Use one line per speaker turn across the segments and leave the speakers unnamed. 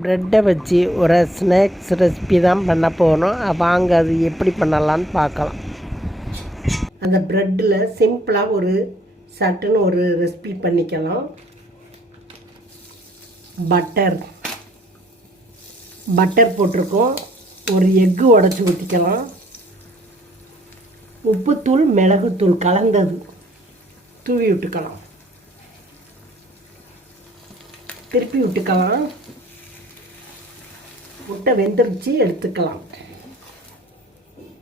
ப்ரெட்டை வச்சு ஒரு ஸ்நாக்ஸ் ரெசிபி தான் பண்ண போகிறோம் வாங்க அது எப்படி பண்ணலான்னு பார்க்கலாம். அந்த ப்ரெட்டில் சிம்பிளாக ஒரு சட்டுன்னு ஒரு ரெசிபி பண்ணிக்கலாம். பட்டர் பட்டர் போட்டிருக்கோம். ஒரு எக்கு உடச்சி ஊற்றிக்கலாம் உப்புத்தூள் மிளகுத்தூள் கலந்தது. தூவி விட்டுக்கலாம். திருப்பி விட்டுக்கலாம். முட்டை வெந்துருச்சு எடுத்துக்கலாம்.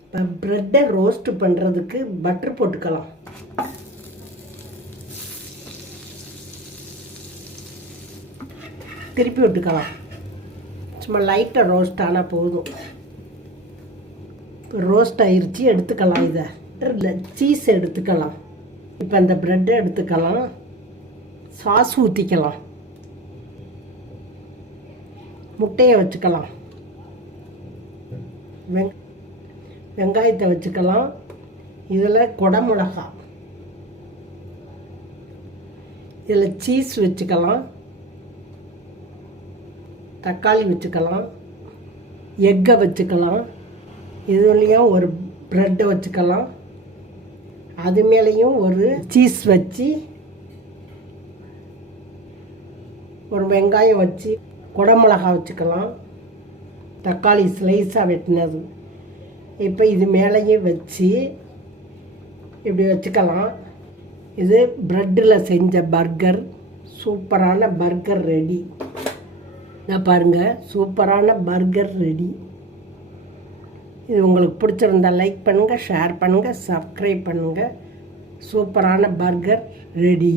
இப்போ ப்ரெட்டை ரோஸ்ட்டு பண்ணுறதுக்கு பட்டர் போட்டுக்கலாம். திருப்பி விட்டுக்கலாம். சும்மா லைட்டாக ரோஸ்ட் ஆனால் போதும். இப்போ ரோஸ்ட் ஆயிடுச்சு எடுத்துக்கலாம் இதை. இல்லை சீஸ் எடுத்துக்கலாம். இப்போ அந்த ப்ரெட்டை எடுத்துக்கலாம். சாஸ் ஊற்றிக்கலாம் முட்டையை வச்சுக்கலாம். வெங் வெங்காயத்தை வச்சுக்கலாம். இதில் குடமிளகா. இதில் சீஸ் வச்சுக்கலாம். தக்காளி வச்சுக்கலாம். எக்கை வச்சுக்கலாம். இதுலேயும் ஒரு ப்ரெட்டை வச்சுக்கலாம். அது மேலேயும் ஒரு சீஸ் வச்சு ஒரு வெங்காயம் வச்சு குடமிளகா வச்சுக்கலாம். தக்காளி ஸ்லைஸாக வெட்டினது. இப்போ இது மேலேயும் வச்சு இப்படி வச்சுக்கலாம். இது ப்ரெட்டில் செஞ்ச பர்கர் சூப்பரான பர்கர் ரெடி இதை பாருங்கள் சூப்பரான பர்கர் ரெடி இது உங்களுக்கு பிடிச்சிருந்தா லைக் பண்ணுங்கள் ஷேர் பண்ணுங்கள் சப்ஸ்கிரைப் பண்ணுங்கள் சூப்பரான பர்கர் ரெடி